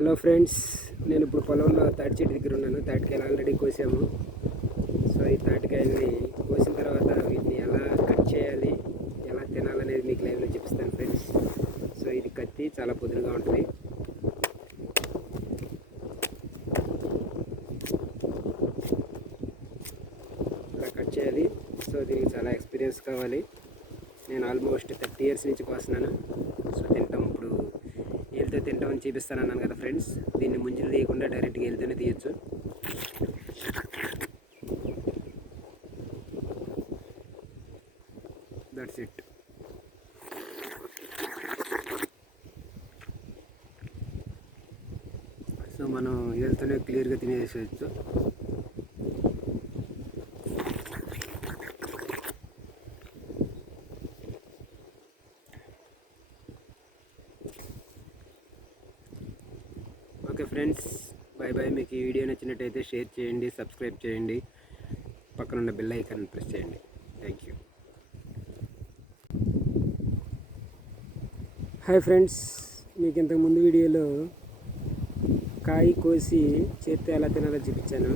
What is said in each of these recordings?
Hello friends, నేను ఇప్పుడు పొలంలో తాటి చెట్టు దగ్గర ఉన్నాను. తాటికాయలు ఆల్రెడీ కోసాము. సో ఈ తాటికాయల్ని కోసిన తర్వాత వీటిని ఎలా కట్ చేయాలి, ఎలా తినాలనేది మీకు లైవ్లో చూపిస్తాను ఫ్రెండ్స్. సో ఇది కత్తి చాలా పొదురుగా ఉంటుంది. ఇలా కట్ చేయాలి. సో దీనికి చాలా ఎక్స్పీరియన్స్ కావాలి. నేను ఆల్మోస్ట్ 30 years నుంచి కోస్తున్నాను. సో తింటాం ఇప్పుడు ఏళ్ళతో తింటామని చూపిస్తాను అన్నాను కదా ఫ్రెండ్స్. దీన్ని ముంజలు తీయకుండా డైరెక్ట్గా ఏళ్ళతోనే తీయచ్చు. That's it. సో మనం ఏళ్ళతోనే క్లియర్గా తినేసేయచ్చు. Okay friends, bye bye. మీకు ఈ వీడియో నచ్చినట్టయితే షేర్ చేయండి, సబ్స్క్రైబ్ చేయండి, పక్కనున్న బెల్ ఐకాన్ ప్రెస్ చేయండి. Thank you. హాయ్ ఫ్రెండ్స్, మీకు ఇంతకుముందు వీడియోలో కాయ కోసి చేత్తో ఎలా తినాలో చూపించాను.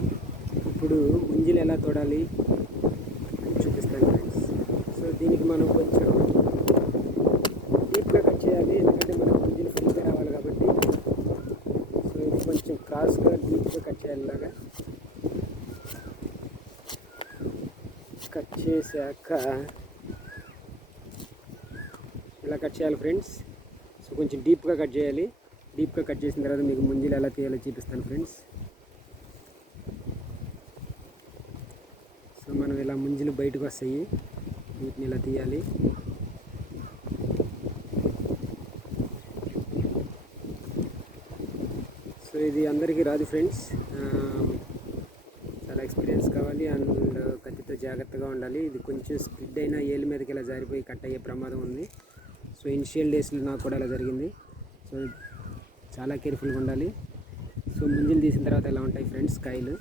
ఇప్పుడు ముంజలు ఎలా తోడాలి అని చూపిస్తాను ఫ్రెండ్స్. సో దీనికి మనం కొంచెం డీప్గా కట్ చేయాలి, ఎందుకంటే మనకు ముంజలు ఫ్రీగా రావాలి కాబట్టి. సో ఇది కొంచెం క్రాస్గా డీప్గా కట్ చేయాలి. ఇలాగా కట్ చేశాక ఇలా కట్ చేయాలి ఫ్రెండ్స్. సో కొంచెం డీప్గా కట్ చేయాలి. డీప్గా కట్ చేసిన తర్వాత మీకు ముంజలు ఎలా తీయాలో చూపిస్తాను ఫ్రెండ్స్. సో మనం ఇలా ముంజలు బయటకు వస్తాయి, వీటిని ఇలా తీయాలి. సో ఇది అందరికీ రాదు ఫ్రెండ్స్, చాలా ఎక్స్పీరియన్స్ కావాలి. అండ్ కత్తితో జాగ్రత్తగా ఉండాలి. ఇది కొంచెం స్ప్లిడ్ అయినా ఏళ్ళ మీదకి ఇలా జారిపోయి కట్ అయ్యే ప్రమాదం ఉంది. సో ఇనిషియల్ డేస్లో నాకు కూడా అలా జరిగింది. సో చాలా కేర్ఫుల్గా ఉండాలి. సో ముంజలు తీసిన తర్వాత ఎలా ఉంటాయి ఫ్రెండ్స్ కాయలు.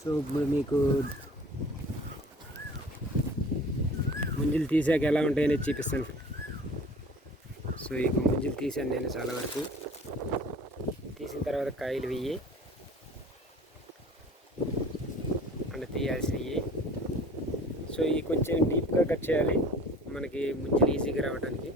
సో ఇప్పుడు మీకు ముంజలు తీసాక ఎలా ఉంటాయనేది చూపిస్తాను. సో ఇక ముంజలు తీసాను నేను చాలా వరకు. తీసిన తర్వాత కాయలు వెయ్యి అంటే తీయాల్సినవి. సో ఇవి కొంచెం డీప్గా కట్ చేయాలి మనకి ముంజలు ఈజీగా రావడానికి.